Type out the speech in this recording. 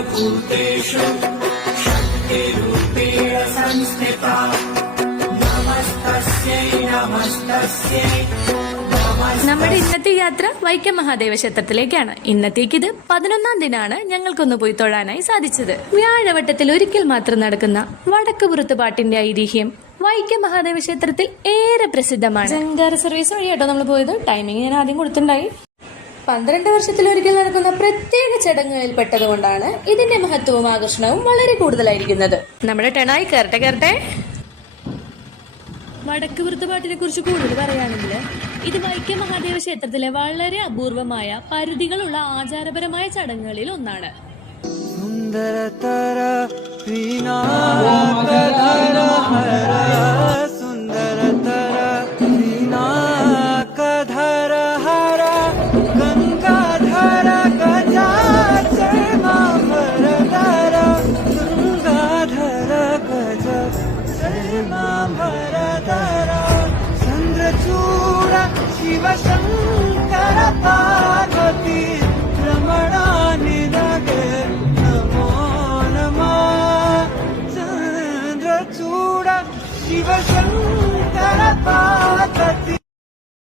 सर्वभूतेषु शक्तिरूपेण संस्थिता नमस्तस्यै नमस्तस्यै। നമ്മുടെ ഇന്നത്തെ യാത്ര വൈക്കം മഹാദേവ ക്ഷേത്രത്തിലേക്കാണ്. ഇന്നത്തേക്ക് ഇത് 11ാം ദിനാണ് ഞങ്ങൾക്കൊന്ന് പോയി തൊഴാനായി സാധിച്ചത്. വ്യാഴവട്ടത്തിൽ ഒരിക്കൽ മാത്രം നടക്കുന്ന വടക്കുപുറത്ത് പാട്ടിന്റെ ഐതിഹ്യം വൈക്കം മഹാദേവ ക്ഷേത്രത്തിൽ ഏറെ പ്രസിദ്ധമാണ്. ജങ്കാർ സർവീസ് വഴിയാട്ടോ നമ്മൾ പോയത്. ടൈമിംഗ് ഞാൻ ആദ്യം കൊടുത്തിട്ടുണ്ടായി. 12 വർഷത്തിലൊരിക്കൽ നടക്കുന്ന പ്രത്യേക ചടങ്ങുകളിൽ പെട്ടതുകൊണ്ടാണ് ഇതിന്റെ മഹത്വവും ആകർഷണവും വളരെ കൂടുതലായിരിക്കുന്നത്. നമ്മുടെ ടണായി കയറട്ടെ. വടക്ക് വൃത്തപാട്ടിനെ കുറിച്ച് കൂടുതൽ പറയുകയാണെങ്കിൽ ഇത് വൈക്കം മഹാദേവ ക്ഷേത്രത്തിലെ വളരെ അപൂർവമായ പരിധികളുള്ള ആചാരപരമായ ചടങ്ങുകളിൽ ഒന്നാണ്. शिव शंकर